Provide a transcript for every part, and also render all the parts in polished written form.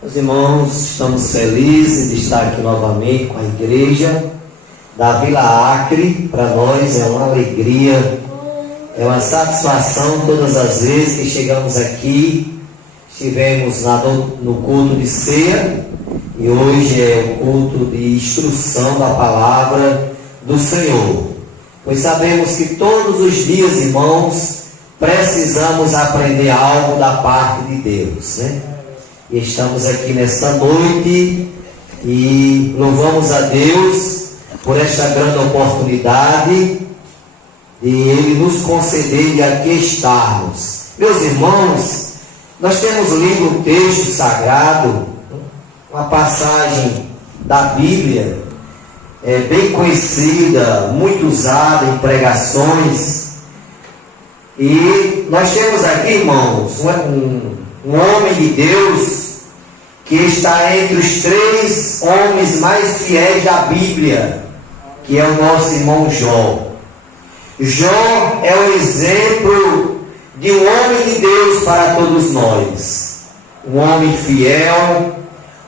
Meus irmãos, estamos felizes de estar aqui novamente com a igreja da Vila Acre. Para nós é uma alegria, é uma satisfação todas as vezes que chegamos aqui. Estivemos no culto de ceia e hoje é o culto de instrução da palavra do Senhor. Pois sabemos que todos os dias, irmãos, precisamos aprender algo da parte de Deus, né? E estamos aqui nesta noite e louvamos a Deus por esta grande oportunidade de Ele nos conceder de aqui estarmos. Meus irmãos, nós temos lido um texto sagrado, uma passagem da Bíblia, bem conhecida, muito usada em pregações. E nós temos aqui, irmãos, um homem de Deus que está entre os 3 homens mais fiéis da Bíblia, que é o nosso irmão Jó. Jó é o exemplo de um homem de Deus para todos nós. Um homem fiel,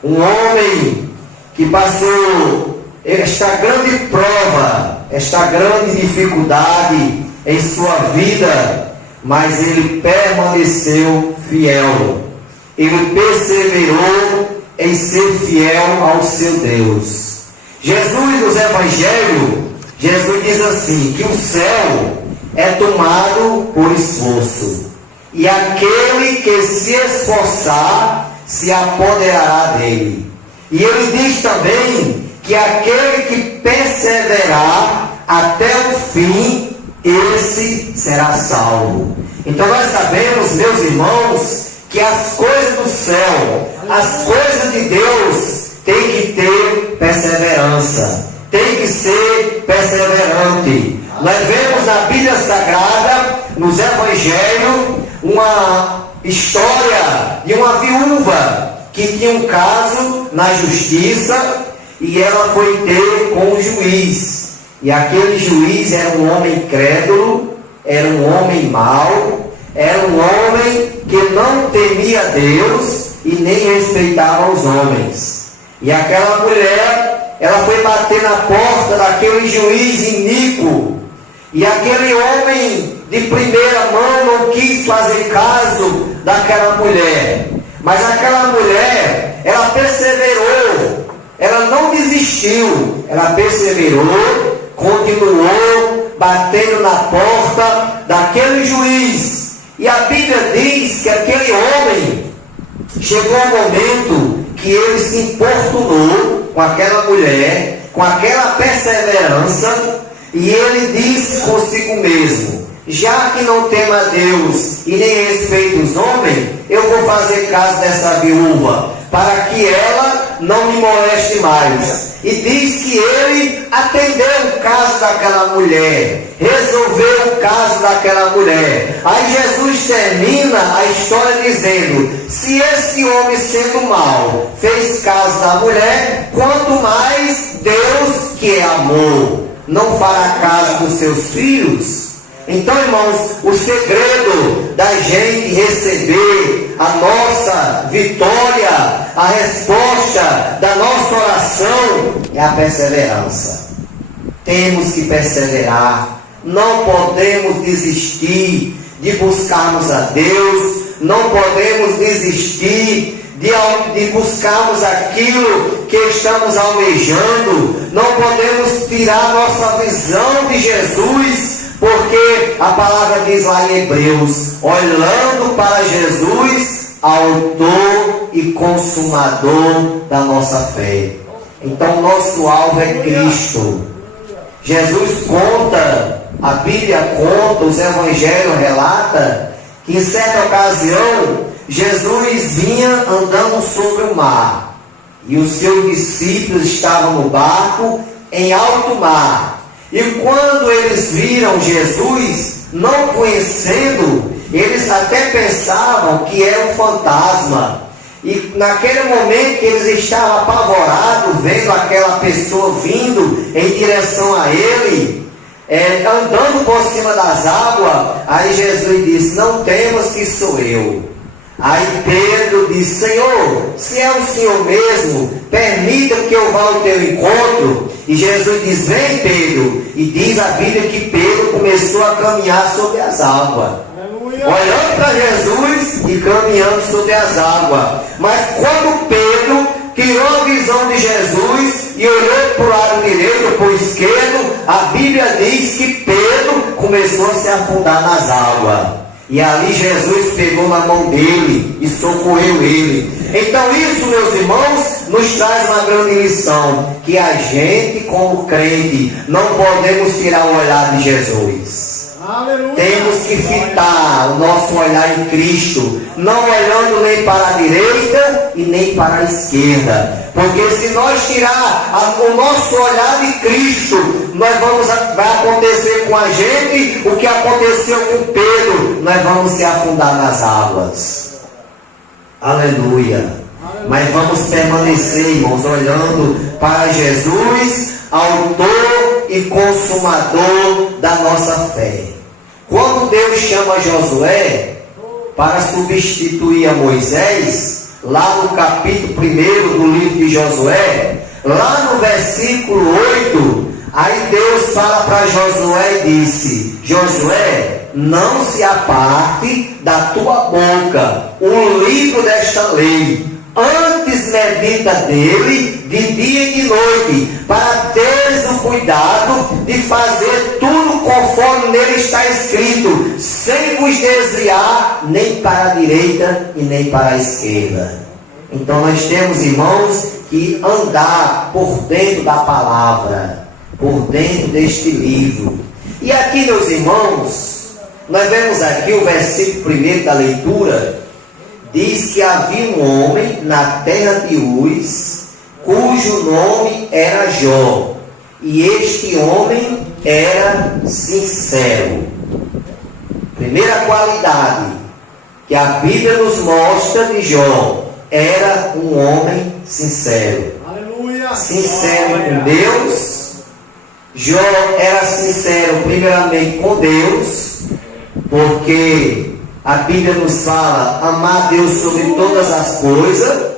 um homem que passou esta grande prova, esta grande dificuldade em sua vida, mas ele permaneceu fiel. Ele perseverou em ser fiel ao seu Deus. Jesus, nos Evangelhos, Jesus diz assim, que o céu é tomado por esforço, e aquele que se esforçar se apoderará dele. E ele diz também que aquele que perseverar até o fim, esse será salvo. Então nós sabemos, meus irmãos, que as coisas do céu, as coisas de Deus, tem que ter perseverança, tem que ser perseverante. Nós vemos na Bíblia Sagrada, nos Evangelhos, uma história de uma viúva que tinha um caso na justiça e ela foi ter com o juiz. E aquele juiz era um homem incrédulo, era um homem mau, era um homem que não temia Deus e nem respeitava os homens. E aquela mulher, ela foi bater na porta daquele juiz iníquo, e aquele homem de primeira mão não quis fazer caso daquela mulher. Mas aquela mulher, ela perseverou, ela não desistiu, ela perseverou, continuou batendo na porta daquele juiz. E a Bíblia diz que aquele homem chegou um momento que ele se importunou com aquela mulher, com aquela perseverança, e ele disse consigo mesmo: já que não temo a Deus e nem respeito os homens, eu vou fazer caso dessa viúva, para que ela não me moleste mais. E diz que ele atendeu o caso daquela mulher, resolveu o caso daquela mulher. Aí Jesus termina a história dizendo: se esse homem, sendo mau, fez caso da mulher, quanto mais Deus, que é amor, não fará caso dos seus filhos? Então, irmãos, o segredo da gente receber a nossa vitória, a resposta da nossa oração, é a perseverança. Temos que perseverar, não podemos desistir de buscarmos a Deus, não podemos desistir de buscarmos aquilo que estamos almejando, não podemos tirar nossa visão de Jesus, porque a palavra diz lá em Hebreus: olhando para Jesus, autor e consumador da nossa fé. Então nosso alvo é Cristo. Jesus conta, a Bíblia conta, os Evangelhos relatam que em certa ocasião Jesus vinha andando sobre o mar e os seus discípulos estavam no barco em alto mar. E quando eles viram Jesus, não conhecendo, eles até pensavam que era um fantasma. E naquele momento que eles estavam apavorados, vendo aquela pessoa vindo em direção a ele, andando por cima das águas, aí Jesus disse: não temas, que sou eu. Aí Pedro disse: Senhor, se é o Senhor mesmo, permita que eu vá ao teu encontro. E Jesus diz: vem, Pedro. E diz a Bíblia que Pedro começou a caminhar sobre as águas, olhando para Jesus e caminhando sobre as águas. Mas quando Pedro tirou a visão de Jesus e olhou para o lado direito, para o esquerdo, a Bíblia diz que Pedro começou a se afundar nas águas. E ali Jesus pegou na mão dele e socorreu ele. Então isso, meus irmãos, nos traz uma grande lição, que a gente, como crente, não podemos tirar o olhar de Jesus. Aleluia. Temos que fitar o nosso olhar em Cristo, não olhando nem para a direita e nem para a esquerda. Porque se nós tirar o nosso olhar de Cristo, vai acontecer com a gente o que aconteceu com Pedro. Nós vamos se afundar nas águas. Aleluia. Mas vamos permanecer, irmãos, olhando para Jesus, autor e consumador da nossa fé. Quando Deus chama Josué para substituir a Moisés, lá no capítulo 1 do livro de Josué, lá no versículo 8, aí Deus fala para Josué e disse: Josué, não se aparte da tua boca o livro desta lei, antes medita dele de dia e de noite, para teres o cuidado de fazer tudo conforme nele está escrito, sem vos desviar nem para a direita e nem para a esquerda. Então nós temos, irmãos, que andar por dentro da palavra, por dentro deste livro. E aqui, meus irmãos, nós vemos aqui o versículo 1 da leitura. Diz que havia um homem na terra de Uz, cujo nome era Jó, e este homem era sincero. Primeira qualidade que a Bíblia nos mostra de Jó: era um homem sincero. Aleluia. Sincero com Deus. Jó era sincero primeiramente com Deus, porque a Bíblia nos fala: amar Deus sobre todas as coisas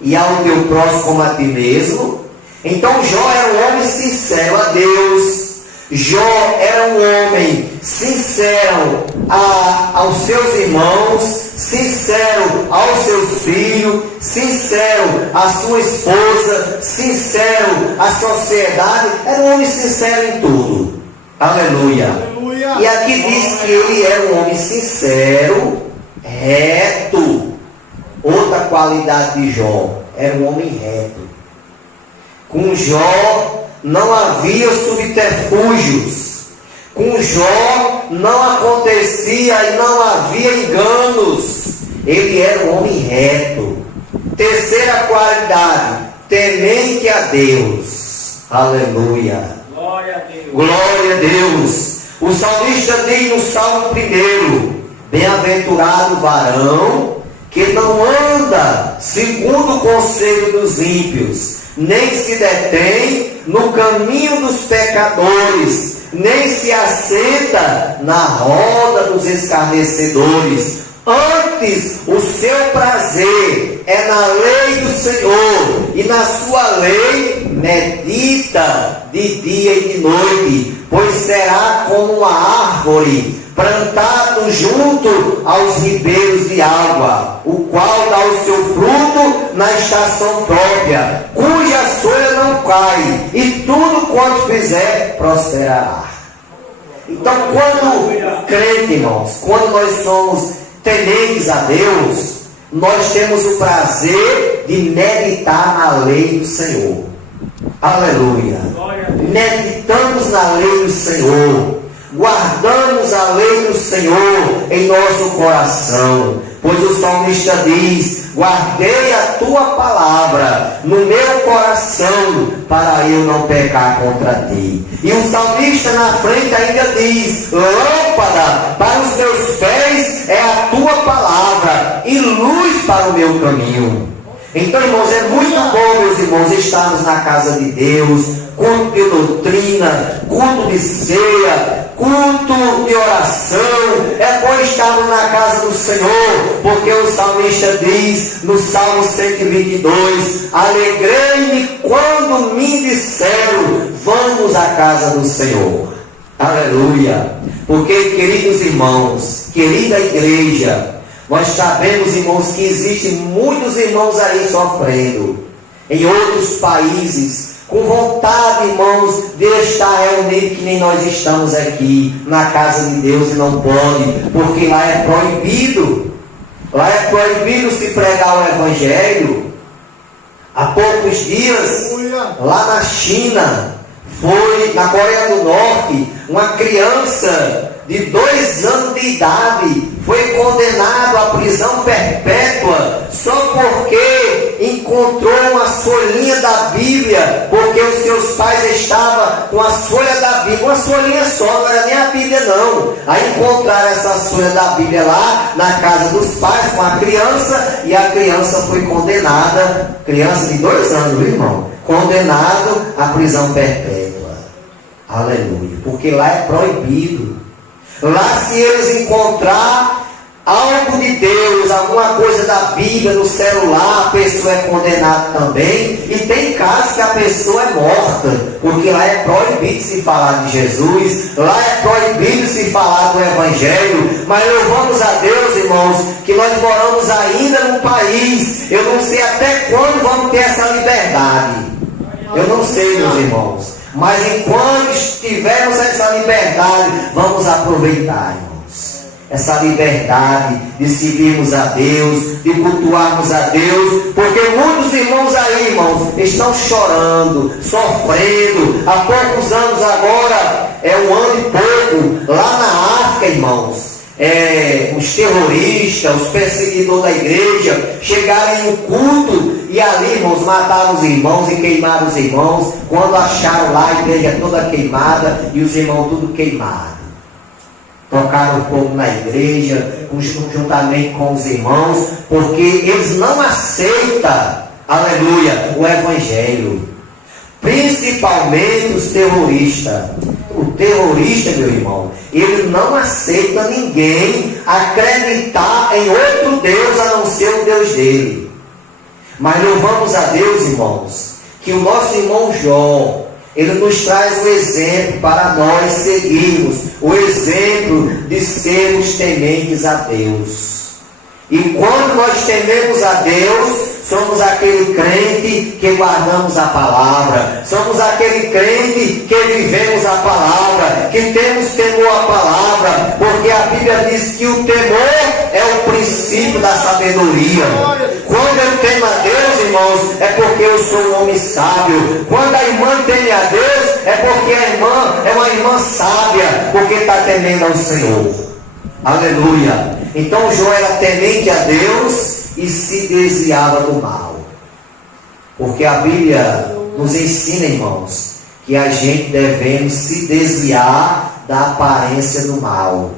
e ao teu próximo como a ti mesmo. Então Jó era um homem sincero a Deus. Jó era um homem sincero aos seus irmãos, sincero aos seus filhos, sincero à sua esposa, sincero à sociedade. Era um homem sincero em tudo. Aleluia. Aleluia. E aqui diz que ele era um homem sincero, reto. Outra qualidade de Jó: era um homem reto. Com Jó não havia subterfúgios. Com Jó não acontecia e não havia enganos. Ele era um homem reto. Terceira qualidade: temente a Deus. Aleluia. Glória a Deus. Glória a Deus. O salmista diz no Salmo 1: bem-aventurado o varão que não anda segundo o conselho dos ímpios, nem se detém no caminho dos pecadores, nem se assenta na roda dos escarnecedores. Antes, o seu prazer é na lei do Senhor, e na sua lei medita de dia e de noite, pois será como uma árvore plantado junto aos ribeiros de água, o qual dá o seu fruto na estação própria, cuja folha não cai, e tudo quanto fizer prosperará. Então, quando crente, irmãos, quando nós somos tementes a Deus, nós temos o prazer de meditar na lei do Senhor. Aleluia. Meditamos na lei do Senhor, guardamos a lei do Senhor em nosso coração, pois o salmista diz: guardei a tua palavra no meu coração, para eu não pecar contra ti. E o salmista na frente ainda diz: lâmpada para os meus pés é a tua palavra, e luz para o meu caminho. Então, irmãos, é muito bom, meus irmãos, estarmos na casa de Deus, culto de doutrina, culto de ceia, culto de oração, é bom estarmos na casa do Senhor, porque o salmista diz no Salmo 122: alegrei-me quando me disseram, vamos à casa do Senhor. Aleluia. Porque, queridos irmãos, querida igreja, nós sabemos, irmãos, que existem muitos irmãos aí sofrendo em outros países, com vontade, irmãos, de estar reunido que nem nós estamos aqui na casa de Deus, e não pode, porque lá é proibido. Lá é proibido se pregar o Evangelho. Há poucos dias, lá na China, foi na Coreia do Norte, uma criança de 2 anos de idade foi condenado à prisão perpétua só porque encontrou uma folhinha da Bíblia, porque os seus pais estavam com as folhas da Bíblia, uma folhinha só, não era nem a Bíblia não. Aí encontraram essas folhas da Bíblia lá na casa dos pais com a criança, e a criança foi condenada, criança de 2 anos, viu, irmão? Condenado à prisão perpétua. Aleluia. Porque lá é proibido. Lá, se eles encontrar algo de Deus, alguma coisa da Bíblia no celular, a pessoa é condenada também. E tem casos que a pessoa é morta, porque lá é proibido se falar de Jesus, lá é proibido se falar do Evangelho. Mas louvamos a Deus, irmãos, que nós moramos ainda num país, eu não sei até quando vamos ter essa liberdade. Eu não sei, meus irmãos. Mas enquanto tivermos essa liberdade, vamos aproveitar, irmãos. Essa liberdade de servirmos a Deus, de cultuarmos a Deus. Porque muitos irmãos aí, irmãos, estão chorando, sofrendo. Há poucos anos agora, 1 ano e pouco, lá na África, irmãos, os terroristas, os perseguidores da igreja chegaram em um culto e ali, irmãos, mataram os irmãos e queimaram os irmãos. Quando acharam lá, a igreja toda queimada e os irmãos tudo queimados. Tocaram fogo na igreja, juntamente com os irmãos, porque eles não aceitam, aleluia, o Evangelho. Principalmente os terroristas. O terrorista, meu irmão, ele não aceita ninguém acreditar em outro Deus a não ser o Deus dele. Mas louvamos a Deus, irmãos, que o nosso irmão Jó, ele nos traz o exemplo para nós seguirmos, o exemplo de sermos tementes a Deus. E quando nós tememos a Deus, somos aquele crente que guardamos a palavra, somos aquele crente que vivemos a palavra, que temos temor à palavra, porque a Bíblia diz que o temor é o princípio da sabedoria. Quando eu temo a Deus, irmãos, é porque eu sou um homem sábio. Quando a irmã teme a Deus, é porque a irmã é uma irmã sábia, porque está temendo ao Senhor. Aleluia. Então Jó era temente a Deus e se desviava do mal. Porque a Bíblia nos ensina, irmãos, que a gente devemos se desviar da aparência do mal.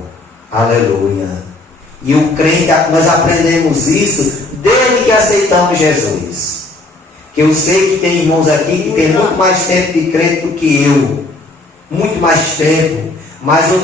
Aleluia. E o crente, nós aprendemos isso desde que aceitamos Jesus. Que eu sei que tem irmãos aqui que tem muito mais tempo de crente do que eu. Muito mais tempo. Mas eu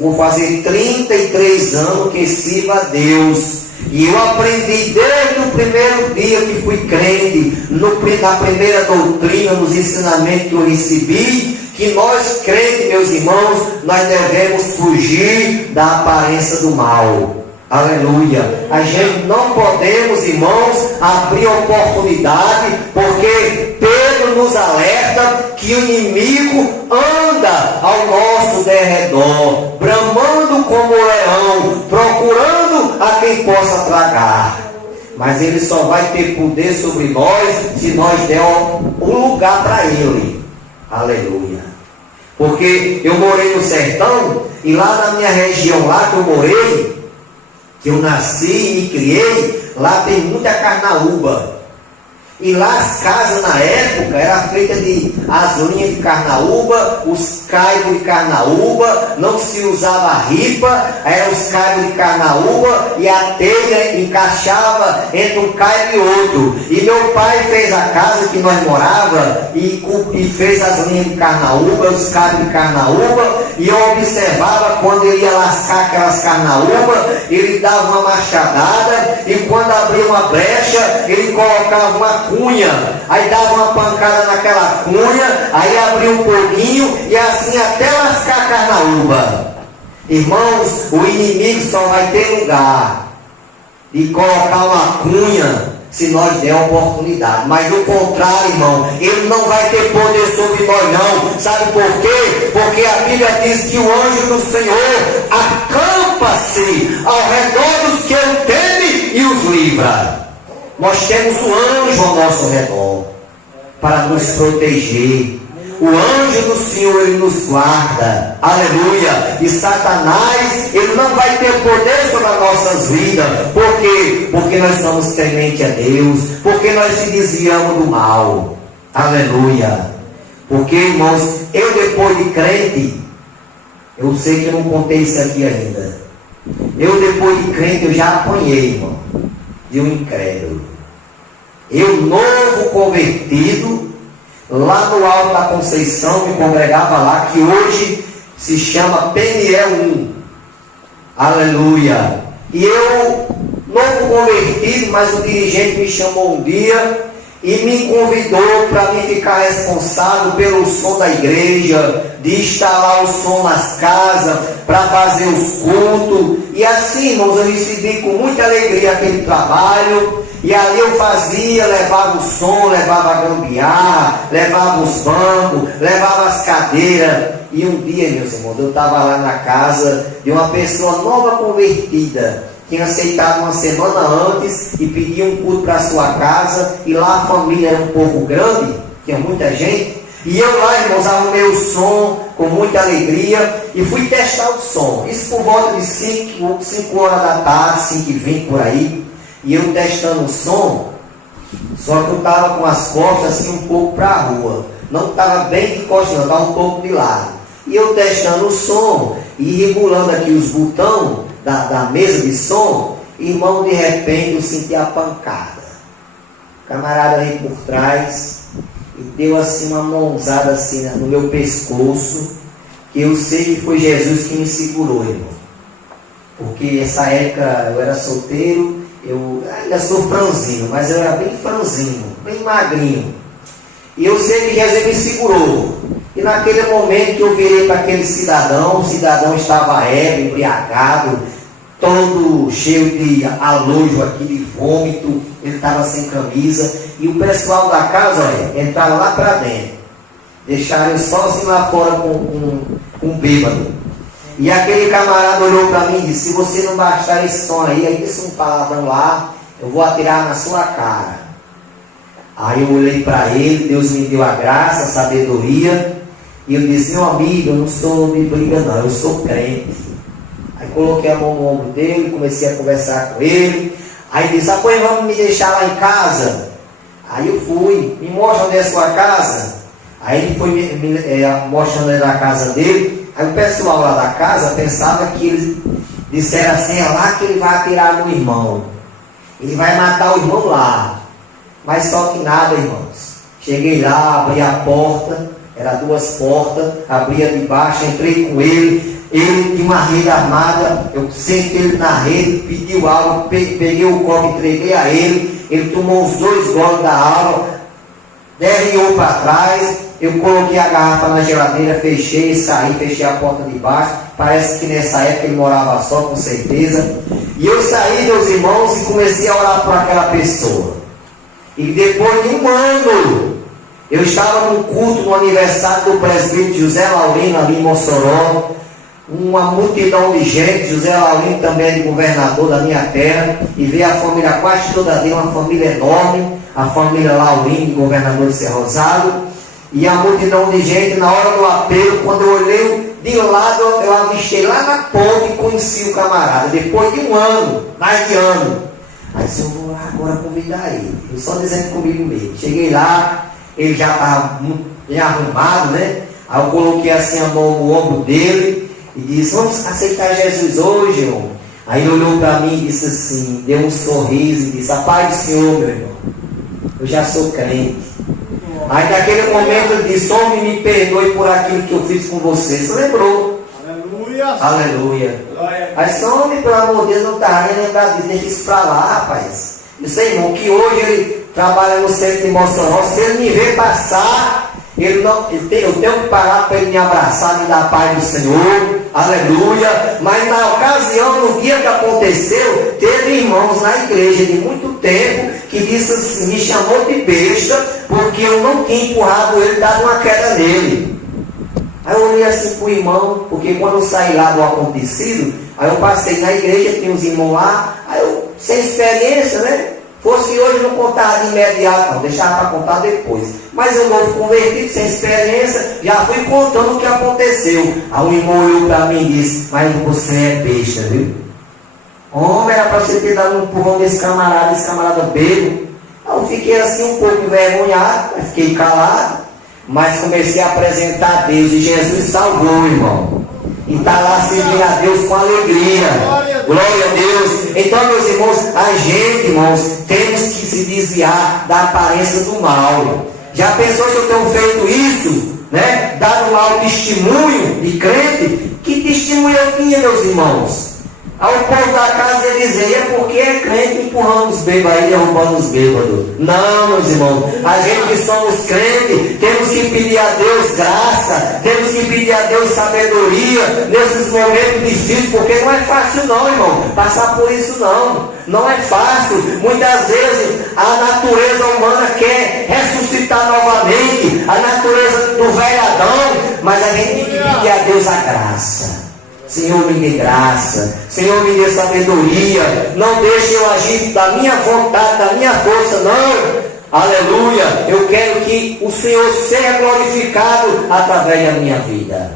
vou fazer 33 anos que sirvo a Deus. E eu aprendi desde o primeiro dia que fui crente, na primeira doutrina, nos ensinamentos que eu recebi, que nós crentes, meus irmãos, nós devemos fugir da aparência do mal. Aleluia. A gente não podemos, irmãos, abrir oportunidade, porque Pedro nos alerta que o inimigo anda ao nosso derredor, bramando como leão, procurando a quem possa tragar. Mas ele só vai ter poder sobre nós se nós der um lugar para ele. Aleluia. Porque eu morei no sertão, e lá na minha região, lá que eu morei, que eu nasci e me criei, lá tem muita carnaúba. E lá as casas na época eram feitas de as linhas de carnaúba, os caibos de carnaúba, não se usava ripa, eram os caibos de carnaúba e a telha encaixava entre um caibo e outro. E meu pai fez a casa que nós morava e fez as linhas de carnaúba, os caibos de carnaúba, e eu observava quando ele ia lascar aquelas carnaúba, ele dava uma machadada e quando abria uma brecha, ele colocava uma cunha, aí dava uma pancada naquela cunha, aí abria um pouquinho e assim até lascar a carnaúba. Irmãos, o inimigo só vai ter lugar de colocar uma cunha se nós der a oportunidade, mas do contrário, irmão, ele não vai ter poder sobre nós não. Sabe por quê? Porque a Bíblia diz que o anjo do Senhor acampa-se ao redor dos que o temem e os livra. Nós temos um anjo ao nosso redor para nos proteger. O anjo do Senhor, ele nos guarda, aleluia. E Satanás, ele não vai ter poder sobre as nossas vidas. Por quê? Porque nós somos tementes a Deus, porque nós se desviamos do mal, aleluia. Porque, irmãos, eu depois de crente, eu sei que eu não contei isso aqui ainda, eu depois de crente, eu já apanhei, irmão, de um incrédulo. Eu, novo convertido, lá no Alto da Conceição, me congregava lá, que hoje se chama Peniel 1, aleluia. E eu, novo convertido, mas o dirigente me chamou um dia e me convidou para mim ficar responsável pelo som da igreja, de instalar o som nas casas, para fazer os cultos. E assim, irmãos, eu recebi com muita alegria aquele trabalho. E ali eu fazia, levava o som, levava a gambiarra, levava os bancos, levava as cadeiras. E um dia, meus irmãos, eu estava lá na casa de uma pessoa nova convertida, tinha aceitado uma semana antes e pediu um culto para a sua casa, e lá a família era um pouco grande, tinha muita gente, e eu lá, irmãos, arrumei o som com muita alegria e fui testar o som, isso por volta de 5 horas da tarde, 5h20 por aí, e eu testando o som, só que eu estava com as costas assim um pouco para a rua, não estava bem de costas, não, estava um pouco de lado, e eu testando o som, e regulando aqui os botões da mesa de som, irmão, de repente eu senti a pancada. O camarada veio por trás e deu assim uma mãozada assim no meu pescoço, que eu sei que foi Jesus que me segurou, irmão. Porque essa época eu era solteiro, eu ainda sou franzino, mas eu era bem franzino, bem magrinho. E eu sei que Jesus me segurou. E naquele momento que eu virei para aquele cidadão, o cidadão estava ébrio, embriagado, todo cheio de alojo aqui, de vômito, ele estava sem camisa, e o pessoal da casa, olha, entraram lá para dentro, deixaram eu sozinho lá fora com um bêbado. E aquele camarada olhou para mim e disse: se você não baixar esse som aí disse um palavrão lá, eu vou atirar na sua cara. Aí eu olhei para ele, Deus me deu a graça, a sabedoria, e eu disse: meu amigo, eu não sou de briga não, eu sou crente. Aí coloquei a mão no ombro dele, comecei a conversar com ele. Aí disse: ah, pois vamos me deixar lá em casa. Aí eu fui, me mostra onde é a sua casa. Aí ele foi me mostrando a casa dele. Aí o pessoal lá da casa pensava que eles disseram assim: é lá que ele vai atirar no irmão, ele vai matar o irmão lá. Mas só que nada, irmãos. Cheguei lá, abri a porta, eram 2 portas, abria de baixo, entrei com ele. Ele tinha uma rede armada, eu sentei ele na rede, pediu água, peguei o copo, entreguei a ele. Ele tomou os 2 goles da água, derriou para trás. Eu coloquei a garrafa na geladeira, fechei e saí, fechei a porta de baixo. Parece que nessa época ele morava só, com certeza. E eu saí, meus irmãos, e comecei a orar por aquela pessoa. E depois de 1 ano, eu estava no culto no aniversário do presbítero José Laurino, ali em Mossoró. Uma multidão de gente, José Laurino também é de governador da minha terra, e veio a família quase toda dele, uma família enorme, a família Laurino, governador de Cerrosado, e a multidão de gente. Na hora do apelo, quando eu olhei de lado, eu avistei lá na ponte e conheci o camarada, depois de 1 ano, mais de ano. Aí se eu vou lá agora convidar ele, eu só dizendo comigo mesmo. Cheguei lá, ele já estava bem arrumado, né? Aí eu coloquei assim a mão no ombro dele e disse: vamos aceitar Jesus hoje, irmão. Aí ele olhou para mim e disse assim, deu um sorriso e disse: a paz do Senhor, meu irmão, eu já sou crente. Aí naquele momento ele disse: homem, me perdoe por aquilo que eu fiz com você. Você lembrou? Aleluia. Aleluia. Aí esse homem, pelo amor de Deus, não está nem lembrado disso, deixa isso para lá, rapaz. Eu sei, irmão, que hoje ele trabalha no centro de Mossoró. Se ele me ver passar, eu tenho que parar para ele me abraçar, me dar a paz do Senhor. Aleluia. Mas na ocasião, no dia que aconteceu, teve irmãos na igreja de muito tempo que disse assim, me chamou de besta porque eu não tinha empurrado ele, dado uma queda nele. Aí eu olhei assim para o irmão, porque quando eu saí lá do acontecido, aí eu passei na igreja, tinha uns irmãos lá, aí eu, sem experiência, né? Fosse hoje, não contava de imediato, não, deixava para contar depois. Mas eu novo convertido, sem experiência, já fui contando o que aconteceu. Aí o irmão olhou para mim e disse: mas você é besta, viu? Homem, era para você ter dado um empurrão desse camarada bêbado. Aí eu fiquei assim um pouco envergonhado, fiquei calado, mas comecei a apresentar a Deus e Jesus salvou, irmão. E está lá servindo a Deus com alegria. Glória a Deus. Então, meus irmãos, a gente, irmãos, temos que se desviar da aparência do mal. Já pensou que eu tenho feito isso, né? Dado um mau testemunho de crente? Que testemunho eu tinha, meus irmãos? Ao povo da casa ele dizia: é porque é crente empurrando os bêbados aí, derrubando os bêbados. Não, meus irmãos, a gente que somos crentes, temos que pedir a Deus graça, temos que pedir a Deus sabedoria nesses momentos difíceis, porque não é fácil não, irmão, passar por isso não é fácil. Muitas vezes a natureza humana quer ressuscitar novamente, a natureza do velho Adão, mas a gente tem que pedir a Deus a graça. Senhor, me dê graça, Senhor, me dê sabedoria, não deixe eu agir da minha vontade, da minha força, não. Aleluia, eu quero que o Senhor seja glorificado através da minha vida.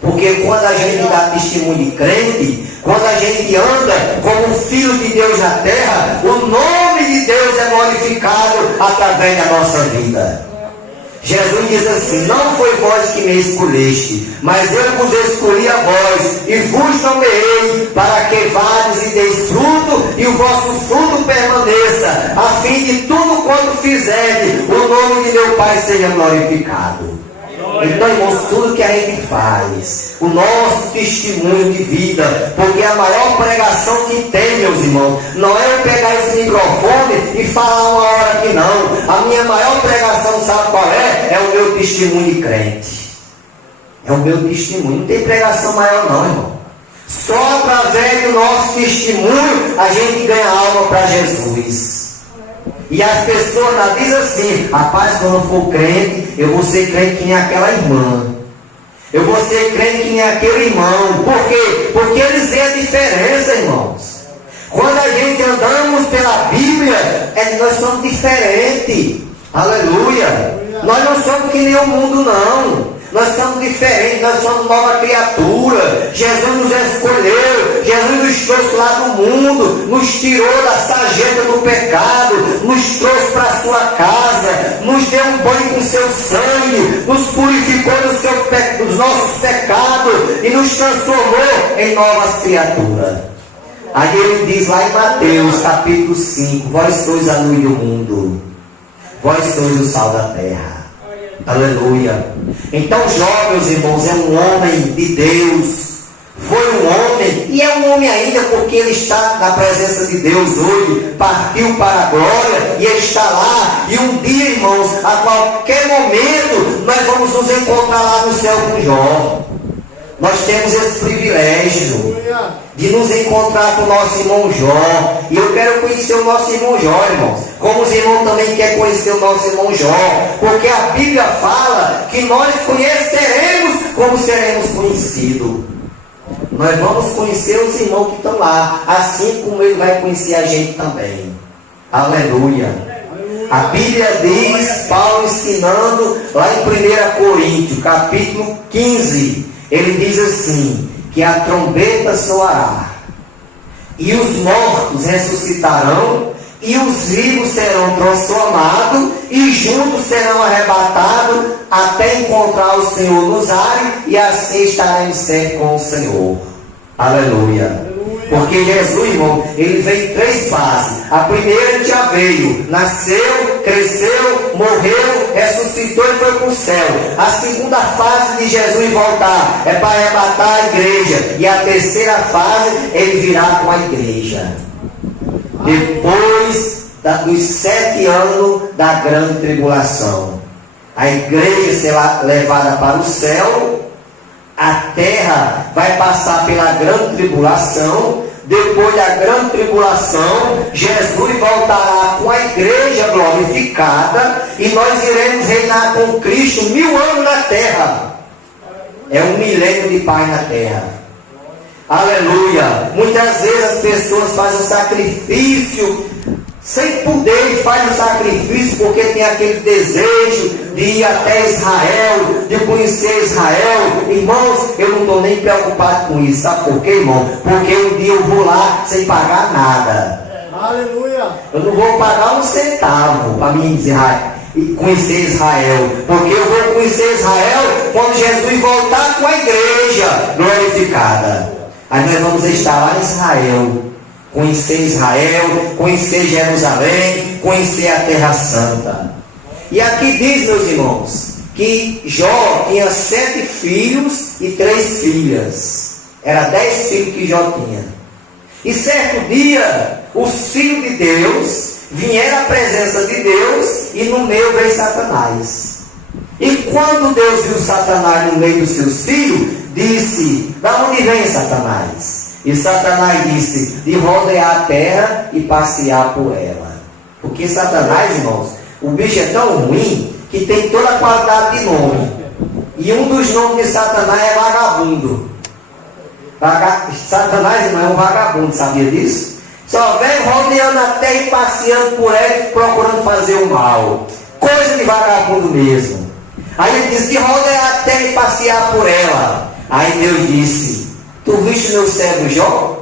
Porque quando a gente dá testemunho de crente, quando a gente anda como filho de Deus na terra, o nome de Deus é glorificado através da nossa vida. Jesus diz assim: não foi vós que me escolheste, mas eu vos escolhi a vós, e vos nomeei, para que vades e deis fruto, e o vosso fruto permaneça, a fim de tudo quanto fizerdes, o nome de meu Pai seja glorificado. Então, irmãos, tudo que a gente faz, o nosso testemunho de vida, porque a maior pregação que tem, meus irmãos, não é eu pegar esse microfone e falar uma hora aqui, não. A minha maior pregação, sabe qual é? É o meu testemunho de crente. É o meu testemunho. Não tem pregação maior não, irmão. Só através do nosso testemunho a gente ganha alma para Jesus. E as pessoas lá dizem assim: rapaz, quando eu for crente, eu vou ser crente que nem aquela irmã. Eu vou ser crente que nem aquele irmão. Por quê? Porque eles veem a diferença, irmãos. Quando a gente andamos pela Bíblia, nós somos diferentes. Aleluia. Nós não somos que nem o mundo, não. Nós somos diferentes, nós somos nova criatura. Jesus nos escolheu, Jesus nos trouxe lá do mundo, nos tirou da sarjeta do pecado, nos trouxe para a sua casa, nos deu um banho com seu sangue, nos purificou dos nossos pecados e nos transformou em novas criaturas. Aí ele diz lá em Mateus capítulo 5: vós sois a luz do mundo, vós sois o sal da terra. Aleluia. Então Jó, meus irmãos, é um homem de Deus. Foi um homem, e é um homem ainda, porque ele está na presença de Deus hoje. Partiu para a glória, e ele está lá. E um dia, irmãos, a qualquer momento, nós vamos nos encontrar lá no céu com Jó. Nós temos esse privilégio de nos encontrar com o nosso irmão Jó. E eu quero conhecer o nosso irmão Jó, irmãos. Como os irmãos também querem conhecer o nosso irmão Jó. Porque a Bíblia fala que nós conheceremos como seremos conhecidos. Nós vamos conhecer os irmãos que estão lá, assim como ele vai conhecer a gente também. Aleluia. A Bíblia diz, Paulo ensinando lá em 1 Coríntios, capítulo 15, ele diz assim: que a trombeta soará, E os mortos ressuscitarão, e os vivos serão transformados, e juntos serão arrebatados, até encontrar o Senhor nos ares, e assim estaremos sempre com o Senhor. Aleluia. Porque Jesus, irmão, ele veio em 3 fases. A primeira ele já veio, nasceu, cresceu, morreu, ressuscitou e foi para o céu. A segunda fase de Jesus voltar é para arrebatar a igreja. E a terceira fase ele virá com a igreja. Depois dos 7 anos da grande tribulação, a igreja será levada para o céu. A terra vai passar pela grande tribulação. Depois da grande tribulação, Jesus voltará com a igreja glorificada, e nós iremos reinar com Cristo 1000 anos na terra. É 1 milênio de paz na terra. Aleluia. Muitas vezes as pessoas fazem o sacrifício sem poder, e faz o sacrifício porque tem aquele desejo de ir até Israel, de conhecer Israel. Irmãos, eu não estou nem preocupado com isso. Sabe por quê, irmão? Porque um dia eu vou lá sem pagar nada. Aleluia. Eu não vou pagar um centavo para mim conhecer Israel, porque eu vou conhecer Israel quando Jesus voltar com a igreja glorificada. Aí nós vamos estar lá em Israel, conhecer Jerusalém, conhecer a Terra Santa. E aqui diz, meus irmãos, que Jó tinha 7 filhos e 3 filhas. Era 10 filhos que Jó tinha. E certo dia, os filhos de Deus vieram à presença de Deus, e no meio veio Satanás. E quando Deus viu Satanás no meio dos seus filhos, disse: da onde vem Satanás? E Satanás disse: de rodear a terra e passear por ela. Porque Satanás, irmãos, o bicho é tão ruim que tem toda a qualidade de nome. E um dos nomes de Satanás é vagabundo. Satanás, irmão, é um vagabundo, sabia disso? Só vem rodeando a terra e passeando por ela, procurando fazer o mal. Coisa de vagabundo mesmo. Aí ele disse: de rodear a terra e passear por ela. Aí Deus disse: tu viste meu servo Jó?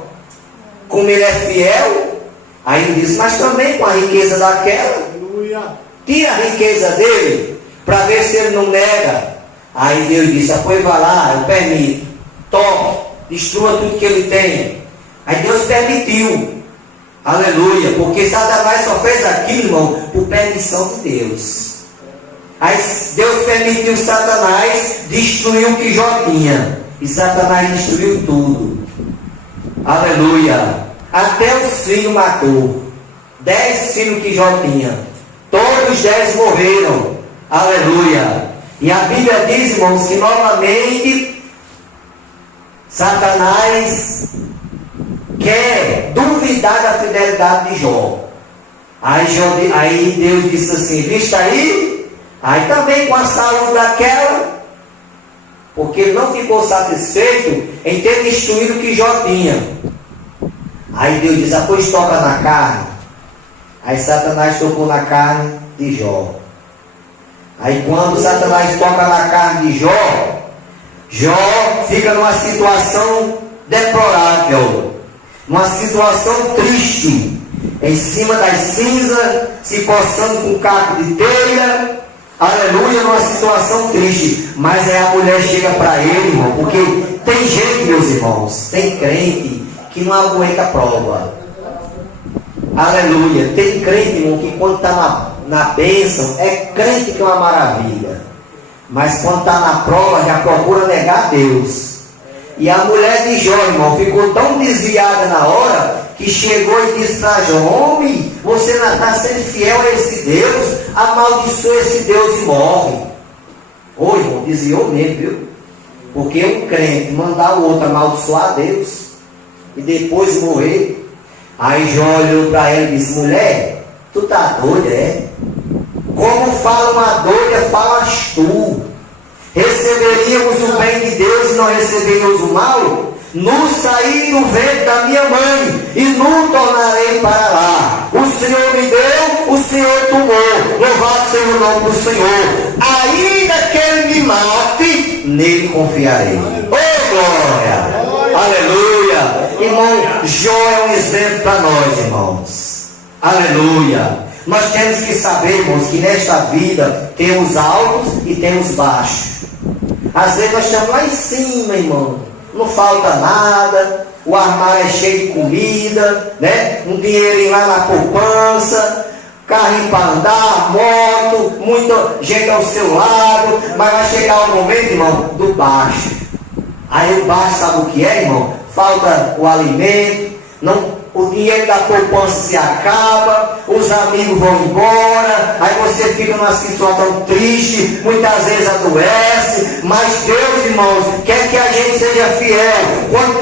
Como ele é fiel? Aí ele disse: mas também com a riqueza daquela. Aleluia. Tira a riqueza dele, para ver se ele não nega. Aí Deus disse: pois vai lá, eu permito. Toque, destrua tudo que ele tem. Aí Deus permitiu. Aleluia. Porque Satanás só fez aquilo, irmão, por permissão de Deus. Aí Deus permitiu Satanás destruir o que Jó tinha. E Satanás destruiu tudo. Aleluia. Até os filhos matou. 10 filhos que Jó tinha. Todos os 10 morreram. Aleluia. E a Bíblia diz, irmãos, que novamente Satanás quer duvidar da fidelidade de Jó. Aí Deus disse assim: viste aí? Aí também com a saúde daquela, porque ele não ficou satisfeito em ter destruído o que Jó tinha. Aí Deus diz: pois toca na carne. Aí Satanás tocou na carne de Jó. Aí quando Satanás toca na carne de Jó, Jó fica numa situação deplorável, numa situação triste, em cima das cinzas, se coçando com caco de telha. Aleluia, numa situação triste. Mas aí a mulher chega para ele, irmão, porque tem gente, meus irmãos, tem crente que não aguenta a prova. Aleluia. Tem crente, irmão, que quando está na bênção, é crente que é uma maravilha. Mas quando está na prova, já procura negar Deus. E a mulher de Jó, irmão, ficou tão desviada na hora, que chegou e disse para Jó: homem, você não está sendo fiel a esse Deus, amaldiçoa esse Deus e morre. Ô, irmão, desviou mesmo, viu? Porque um crente mandar o outro amaldiçoar a Deus e depois morrer. Aí Jó olhou para ela e disse: mulher, tu tá doida, é? Como fala uma doida, falas tu. Receberíamos o bem de Deus e não receberíamos o mal? No saí do ventre da minha mãe e não tornarei para lá. O Senhor me deu, o Senhor tomou. Louvado seja o nome do Senhor. Ainda que ele me mate, nele confiarei. Oh, glória! Aleluia. Irmão, Jó é um exemplo para nós, irmãos. Aleluia. Nós temos que saber, irmãos, que nesta vida tem os altos e tem os baixos. Às vezes nós estamos lá em cima, irmão. Não falta nada. O armário é cheio de comida, né? Um dinheirinho lá na poupança. Carrinho para andar, moto, muita gente ao seu lado. Mas vai chegar o momento, irmão, do baixo. Aí o baixo sabe o que é, irmão? Falta o alimento, o dinheiro da poupança se acaba, os amigos vão embora, aí você fica numa situação triste, muitas vezes adoece, mas Deus, irmãos, quer que a gente seja fiel. Quando